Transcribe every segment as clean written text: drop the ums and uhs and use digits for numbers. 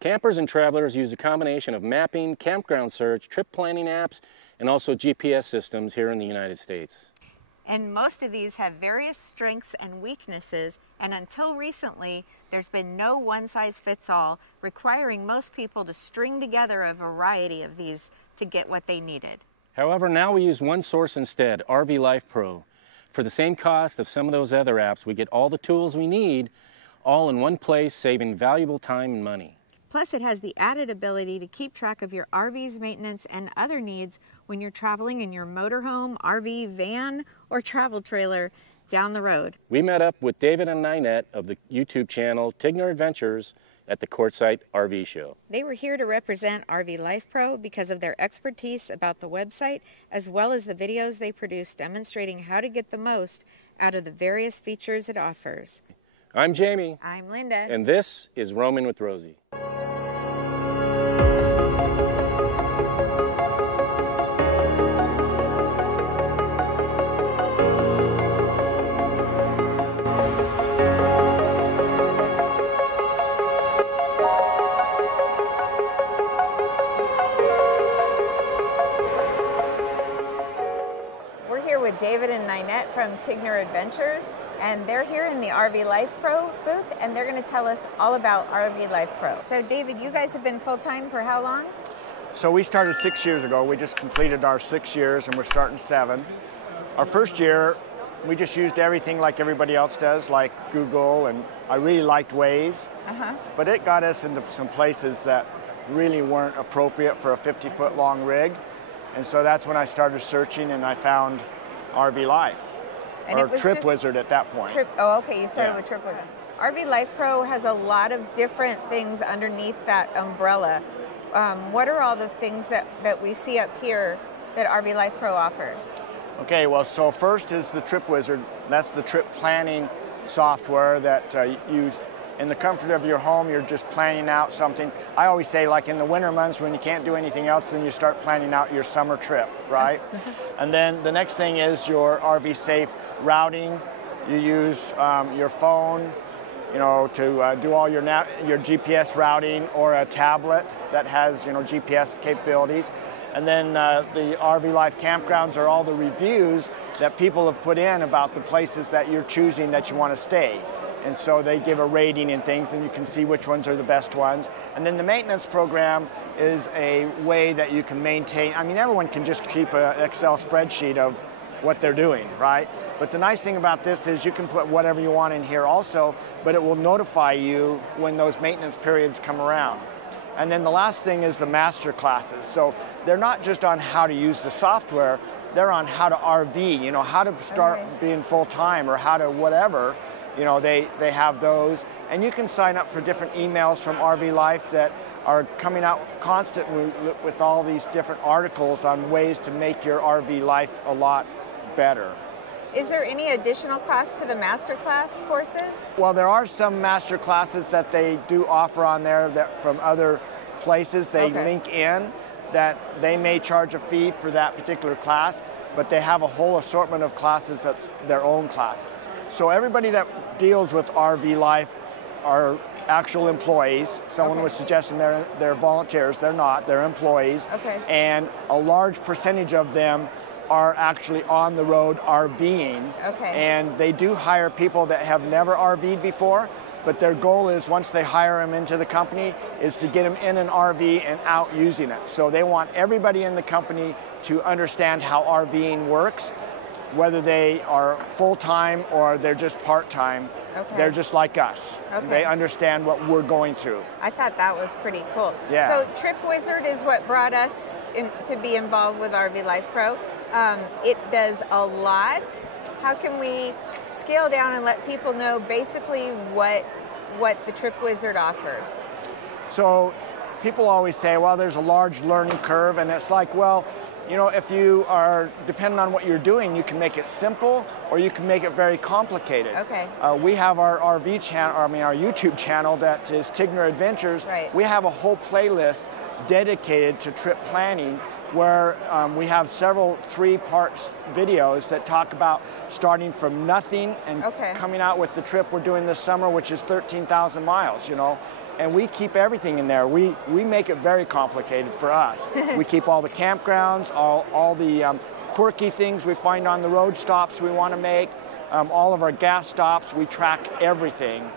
Campers and travelers use a combination of mapping, campground search, trip planning apps, and also GPS systems here in the United States. And most of these have various strengths and weaknesses, and until recently, there's been no one-size-fits-all, requiring most people to string together a variety of these to get what they needed. However, now we use one source instead, RV Life Pro. For the same cost of some of those other apps, we get all the tools we need, all in one place, saving valuable time and money. Plus, it has the added ability to keep track of your RV's maintenance and other needs when you're traveling in your motorhome, RV, van, or travel trailer down the road. We met up with David and Ninette of the YouTube channel Tigner Adventures at the Quartzsite RV Show. They were here to represent RV Life Pro because of their expertise about the website, as well as the videos they produce demonstrating how to get the most out of the various features it offers. I'm Jamie. I'm Linda. And this is Roaming with Rosie. With David and Ninette from Tigner Adventures, and they're here in the RV Life Pro booth, and they're going to tell us all about RV Life Pro. So David, you guys have been full-time for how long? So we started 6 years ago. We just completed our 6 years and we're starting 7. Our first year, we just used everything like everybody else does, like Google, and I really liked Waze, but it got us into some places that really weren't appropriate for a 50-foot long rig, and so that's when I started searching and I found RV Life, and or Trip Wizard at that point. Oh, okay, you started with Trip Wizard. RV Life Pro has a lot of different things underneath that umbrella. What are all the things that we see up here that RV Life Pro offers? Okay, well, so first is the Trip Wizard. That's the trip planning software that you in the comfort of your home, you're just planning out something. I always say, like in the winter months when you can't do anything else, then you start planning out your summer trip, right? And then the next thing is your RV safe routing. You use your phone, you know, to do all your GPS routing, or a tablet that has, you know, GPS capabilities. And then the RV Life campgrounds are all the reviews that people have put in about the places that you're choosing that you want to stay. And so they give a rating and things, and you can see which ones are the best ones. And then the maintenance program is a way that you can maintain. I mean, everyone can just keep an Excel spreadsheet of what they're doing, right? But the nice thing about this is you can put whatever you want in here also, but it will notify you when those maintenance periods come around. And then the last thing is the master classes. So they're not just on how to use the software, they're on how to RV, you know, how to start being full-time or how to whatever. You know, they have those, and you can sign up for different emails from RV Life that are coming out constantly with all these different articles on ways to make your RV life a lot better. Is there any additional cost to the masterclass courses? Well, there are some master classes that they do offer on there that from other places they link in, that they may charge a fee for that particular class, but they have a whole assortment of classes that's their own classes. So everybody that deals with RV Life are actual employees. Someone was suggesting they're volunteers. They're not. They're employees. And a large percentage of them are actually on the road RVing. And they do hire people that have never RV'd before, but their goal is, once they hire them into the company, is to get them in an RV and out using it. So they want everybody in the company to understand how RVing works, whether they are full-time or they're just part-time. They're just like us. They understand what we're going through. I thought that was pretty cool. Yeah. So Trip Wizard is what brought us to be involved with RV Life Pro. It does a lot. How can we scale down and let people know basically what the Trip Wizard offers? So people always say, well, there's a large learning curve, and it's like, well, you know, if you are, depending on what you're doing, you can make it simple or you can make it very complicated. We have our RV channel, our YouTube channel that is Tigner Adventures. We have a whole playlist dedicated to trip planning where we have several 3-part videos that talk about starting from nothing and coming out with the trip we're doing this summer, which is 13,000 miles, you know. and we keep everything in there. We make it very complicated for us. We keep all the campgrounds, all the quirky things we find on the road stops we want to make, all of our gas stops. We track everything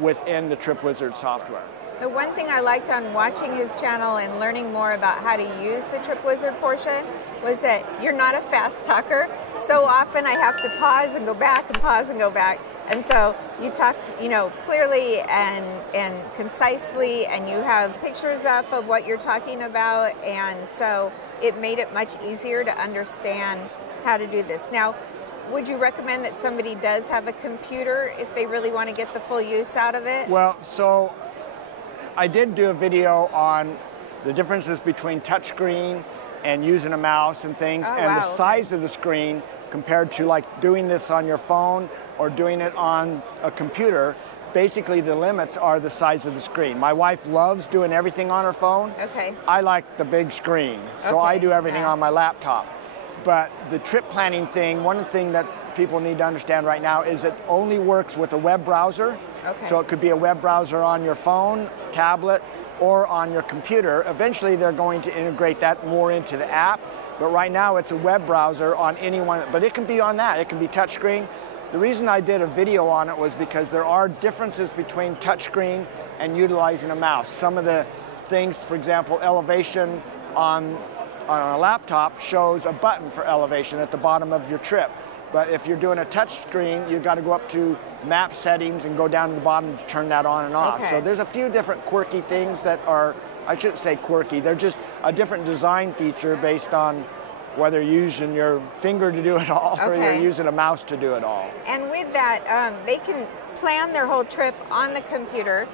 within the TripWizard software. The one thing I liked on watching his channel and learning more about how to use the TripWizard portion was that you're not a fast talker. So often I have to pause and go back and pause and go back. And so you talk, clearly and concisely, and you have pictures up of what you're talking about. And so it made it much easier to understand how to do this. Now, would you recommend that somebody does have a computer if they really want to get the full use out of it? Well, so I did do a video on the differences between touchscreen and using a mouse and things, the size of the screen compared to like doing this on your phone or doing it on a computer. Basically, the limits are the size of the screen. My wife loves doing everything on her phone. Okay. I like the big screen, so I do everything on my laptop. But the trip planning thing, one thing that people need to understand right now is it only works with a web browser. Okay. So it could be a web browser on your phone, tablet, or on your computer. Eventually they're going to integrate that more into the app, but right now it's a web browser on any one, but it can be on that, it can be touchscreen. The reason I did a video on it was because there are differences between touchscreen and utilizing a mouse. Some of the things, for example, elevation on a laptop shows a button for elevation at the bottom of your trip. But if you're doing a touch screen, you've got to go up to map settings and go down to the bottom to turn that on and off. Okay. So there's a few different quirky things that are, I shouldn't say quirky, they're just a different design feature based on whether you're using your finger to do it all or you're using a mouse to do it all. And with that, they can plan their whole trip on the computer,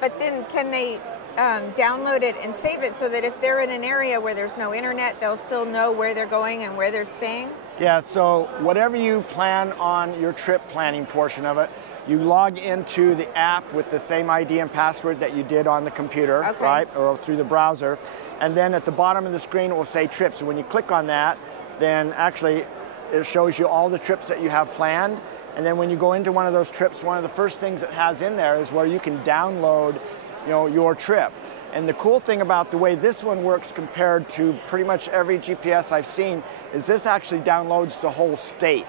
but then can they download it and save it so that if they're in an area where there's no internet, they'll still know where they're going and where they're staying? Yeah, so whatever you plan on your trip planning portion of it, you log into the app with the same ID and password that you did on the computer, right, or through the browser. And then at the bottom of the screen, it will say trips. So when you click on that, then actually it shows you all the trips that you have planned. And then when you go into one of those trips, one of the first things it has in there is where you can download, your trip. And the cool thing about the way this one works compared to pretty much every GPS I've seen is this actually downloads the whole state.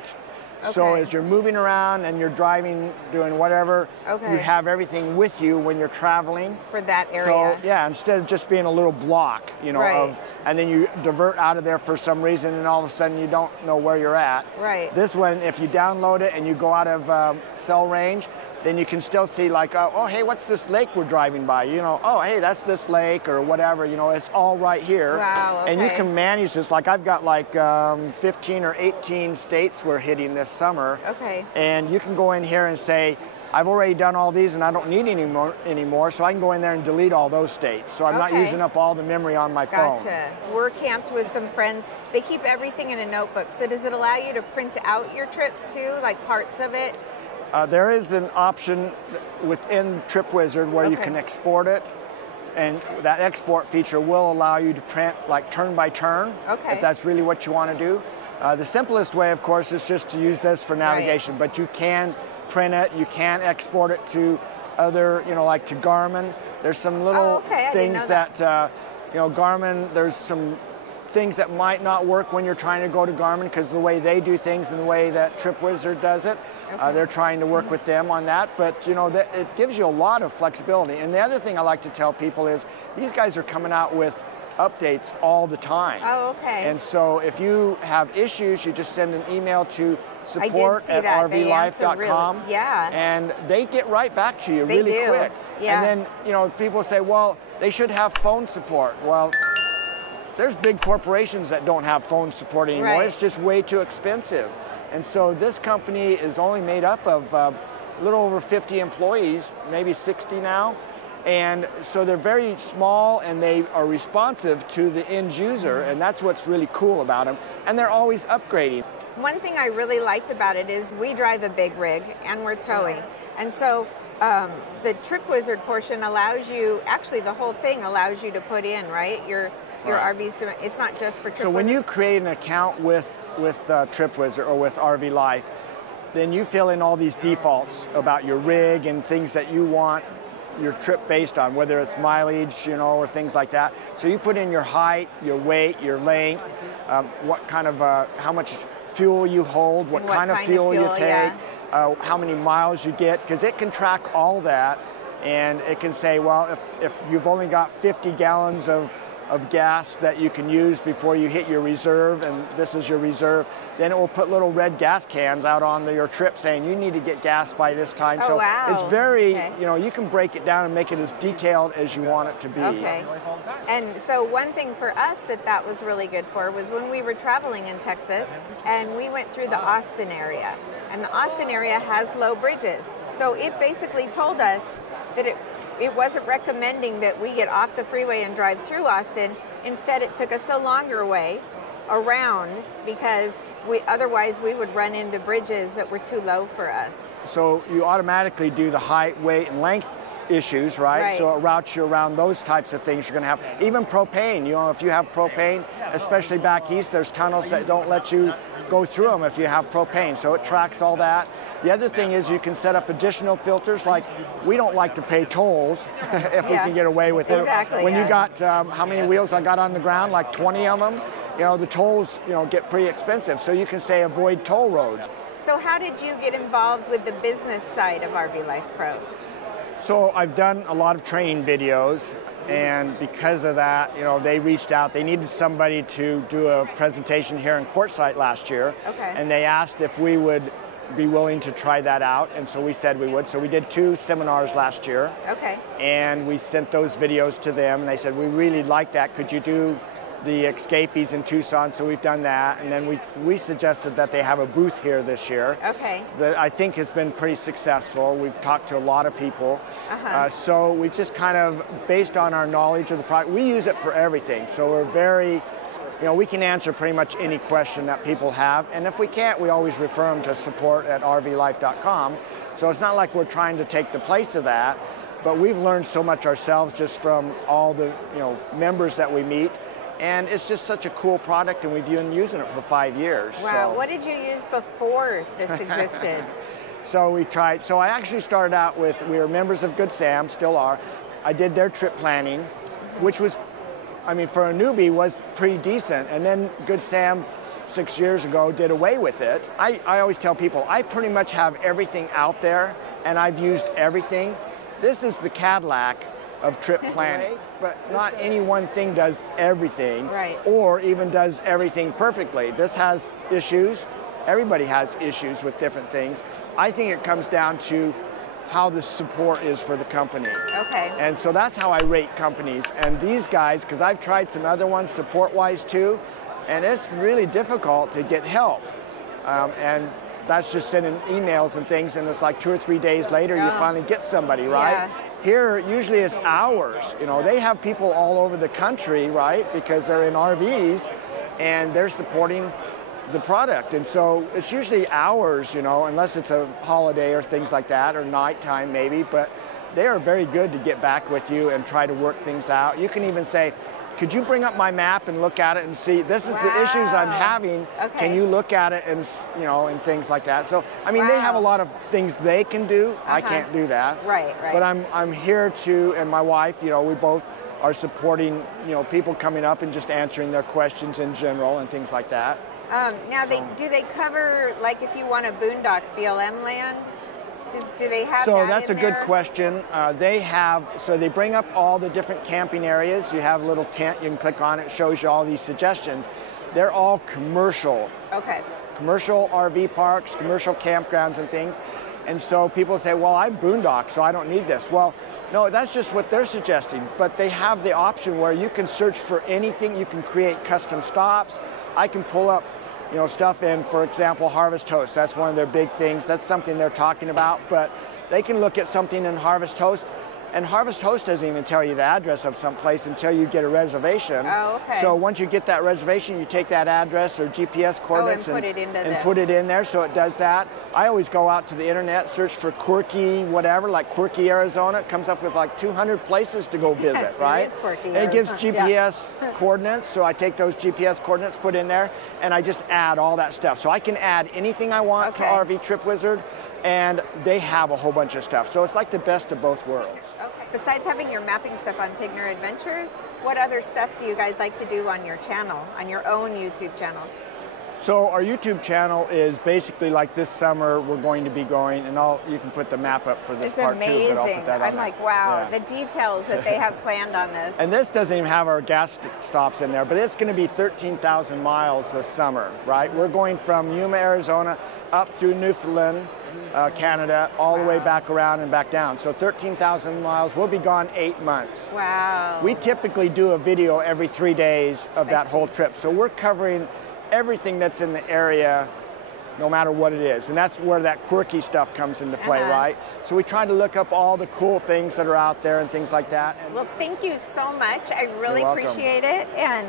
So as you're moving around and you're driving, doing whatever, you have everything with you when you're traveling. For that area. So yeah, instead of just being a little block, and then you divert out of there for some reason and all of a sudden you don't know where you're at. Right. This one, if you download it and you go out of cell range, then you can still see like, oh, hey, what's this lake we're driving by? Oh, hey, that's this lake or whatever, it's all right here. Wow, okay. And you can manage this. Like I've got like 15 or 18 states we're hitting this summer. Okay. And you can go in here and say, I've already done all these and I don't need any anymore, so I can go in there and delete all those states. So I'm not using up all the memory on my phone. Gotcha. We're camped with some friends. They keep everything in a notebook. So does it allow you to print out your trip too, like parts of it? There is an option within TripWizard where you can export it, and that export feature will allow you to print like turn by turn, if that's really what you want to do. The simplest way, of course, is just to use this for navigation, but you can print it, you can export it to other, like to Garmin. There's some little things that, Garmin, there's some things that might not work when you're trying to go to Garmin because the way they do things and the way that TripWizard does it, they're trying to work with them on that. But it gives you a lot of flexibility. And the other thing I like to tell people is these guys are coming out with updates all the time. Oh, okay. And so if you have issues, you just send an email to support@rvlife.com. Really, yeah. And they get right back to you really quick. Yeah. And then, people say, well, they should have phone support. Well, there's big corporations that don't have phone support anymore. It's just way too expensive. And so this company is only made up of a little over 50 employees, maybe 60 now. And so they're very small and they are responsive to the end user, and that's what's really cool about them. And they're always upgrading. One thing I really liked about it is we drive a big rig and we're towing. And so the TripWizard portion allows you, actually the whole thing allows you to put in, right? Your RVs, it's not just for TripWizard. So when you create an account with TripWizard or with RV Life, then you fill in all these defaults about your rig and things that you want your trip based on, whether it's mileage, you know, or things like that. So you put in your height, your weight, your length, what kind of, how much fuel you hold, what kind of fuel you take, how many miles you get, because it can track all that, and it can say, well, if you've only got 50 gallons of gas that you can use before you hit your reserve, and this is your reserve, then it will put little red gas cans out on your trip saying you need to get gas by this time. Oh, so wow. it's very, you know, you can break it down and make it as detailed as you want it to be. Okay. And so one thing for us that was really good for was when we were traveling in Texas, and we went through the Austin area, and the Austin area has low bridges. So it basically told us that it wasn't recommending that we get off the freeway and drive through Austin. Instead, it took us the longer way around, because otherwise we would run into bridges that were too low for us. So you automatically do the height, weight, and length issues, right? So it routes you around those types of things you're going to have. Even propane, you know, if you have propane, especially back east, there's tunnels that don't let you go through them if you have propane. So it tracks all that. The other thing is you can set up additional filters, like we don't like to pay tolls if we can get away with it. Exactly, when you got, how many wheels I got on the ground, like 20 of them, you know, the tolls, you know, get pretty expensive. So you can say avoid toll roads. So how did you get involved with the business side of RV Life Pro? So I've done a lot of training videos, and because of that, you know, they reached out. They needed somebody to do a presentation here in Quartzsite last year, and they asked if we would be willing to try that out, and so we said we would. So we did 2 seminars last year, and we sent those videos to them, and they said, we really like that. Could you do the Escapees in Tucson? So we've done that, and then we suggested that they have a booth here this year. That I think has been pretty successful. We've talked to a lot of people. So we just kind of, based on our knowledge of the product, we use it for everything. So we're very, you know, we can answer pretty much any question that people have, and if we can't, we always refer them to support@rvlife.com. So it's not like we're trying to take the place of that, but we've learned so much ourselves just from all the, you know, members that we meet. And it's just such a cool product, and we've been using it for 5 years. Wow, so. What did you use before this existed? So I actually started out with, we were members of Good Sam, still are. I did their trip planning, which was, I mean, for a newbie was pretty decent. And then Good Sam 6 years ago did away with it. I always tell people, I pretty much have everything out there, and I've used everything. This is the Cadillac of trip planning, but not any one thing does everything, or even does everything perfectly. This has issues. Everybody has issues with different things. I think it comes down to how the support is for the company. And so that's how I rate companies. And these guys, because I've tried some other ones support-wise too, and it's really difficult to get help. And that's just sending emails and things, and it's like 2 or 3 days later you finally get somebody, right? Here, usually it's hours. You know, they have people all over the country, right? Because they're in RVs and they're supporting the product. And so it's usually hours, you know, unless it's a holiday or things like that, or nighttime maybe, but they are very good to get back with you and try to work things out. You can even say, could you bring up my map and look at it and see, this is the issues I'm having. Can you look at it and, you know, and things like that. So, I mean, they have a lot of things they can do. I can't do that. But I'm here to, and my wife, you know, we both are supporting, you know, people coming up and just answering their questions in general and things like that. Now, do they cover, like, if you want a boondock BLM land? Do they have So that's a good question. They bring up all the different camping areas. You have a little tent, you can click on it, shows you all these suggestions. They're all commercial. Commercial RV parks, commercial campgrounds and things. And so people say, well, I'm boondock, so I don't need this. Well, no, that's just what they're suggesting. But they have the option where you can search for anything. You can create custom stops. I can pull up, you know, stuff in, for example, Harvest Host. That's one of their big things. That's something they're talking about, but they can look at something in Harvest Host, and Harvest Host doesn't even tell you the address of some place until you get a reservation. So once you get that reservation, you take that address or GPS coordinates and put it in there, so it does that. I always go out to the internet, search for quirky whatever, like quirky Arizona. It comes up with like 200 places to go visit, right? It is quirky and it gives GPS coordinates, so I take those GPS coordinates, put in there, and I just add all that stuff. So I can add anything I want to RV Trip Wizard, and they have a whole bunch of stuff. So it's like the best of both worlds. Okay. Besides having your mapping stuff on Tigner Adventures, what other stuff do you guys like to do on your channel, on your own YouTube channel? So our YouTube channel is basically like this summer we're going to be going, and you can put the map up for this part amazing. too, but I'll put that on I'm like, wow, the details that they have planned on this. And this doesn't even have our gas stops in there, but it's going to be 13,000 miles this summer, right? We're going from Yuma, Arizona, up through Newfoundland, Canada, all the way back around and back down. So 13,000 miles. We'll be gone 8 months. Wow. We typically do a video every 3 days of that whole trip. So we're covering everything that's in the area, no matter what it is. And that's where that quirky stuff comes into play, right? So we try to look up all the cool things that are out there and things like that. Well, thank you so much. I really appreciate it. And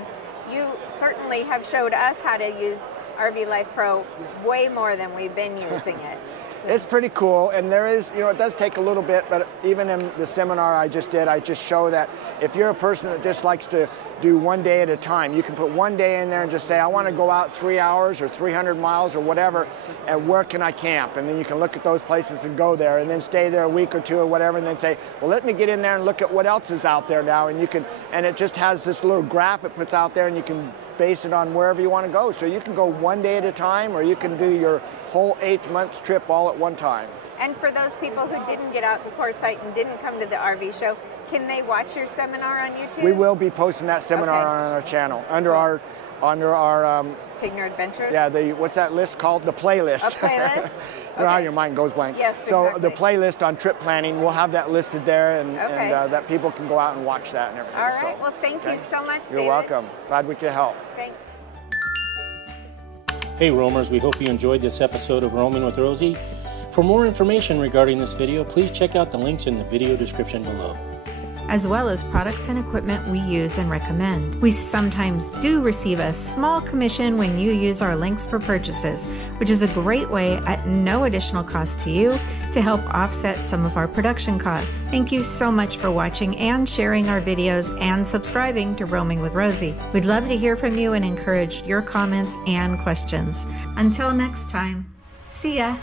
you certainly have showed us how to use RV Life Pro way more than we've been using it. It's pretty cool, and there is, it does take a little bit, but even in the seminar I just did, I just show that if you're a person that just likes to do 1 day at a time, you can put 1 day in there and just say, I want to go out 3 hours or 300 miles or whatever, and where can I camp? And then you can look at those places and go there, and then stay there a week or two or whatever, and then say, well, let me get in there and look at what else is out there now, and it just has this little graph it puts out there, and you can base it on wherever you want to go. So you can go 1 day at a time, or you can do your whole 8 month trip all at one time. And for those people who didn't get out to Quartzsite and didn't come to the RV show, can they watch your seminar on YouTube? We will be posting that seminar on our channel under our Tigner Adventures. Yeah, what's that list called? The playlist. A playlist. Now your mind goes blank. Yes, so exactly. the playlist on trip planning, we'll have that listed there, and that people can go out and watch that and everything. All right. Well, thank you so much, David. You're welcome. Glad we could help. Thanks. Hey roamers, we hope you enjoyed this episode of Roaming with Rosie. For more information regarding this video, please check out the links in the video description below, as well as products and equipment we use and recommend. We sometimes do receive a small commission when you use our links for purchases, which is a great way at no additional cost to you to help offset some of our production costs. Thank you so much for watching and sharing our videos and subscribing to Roaming with Rosie. We'd love to hear from you and encourage your comments and questions. Until next time, see ya.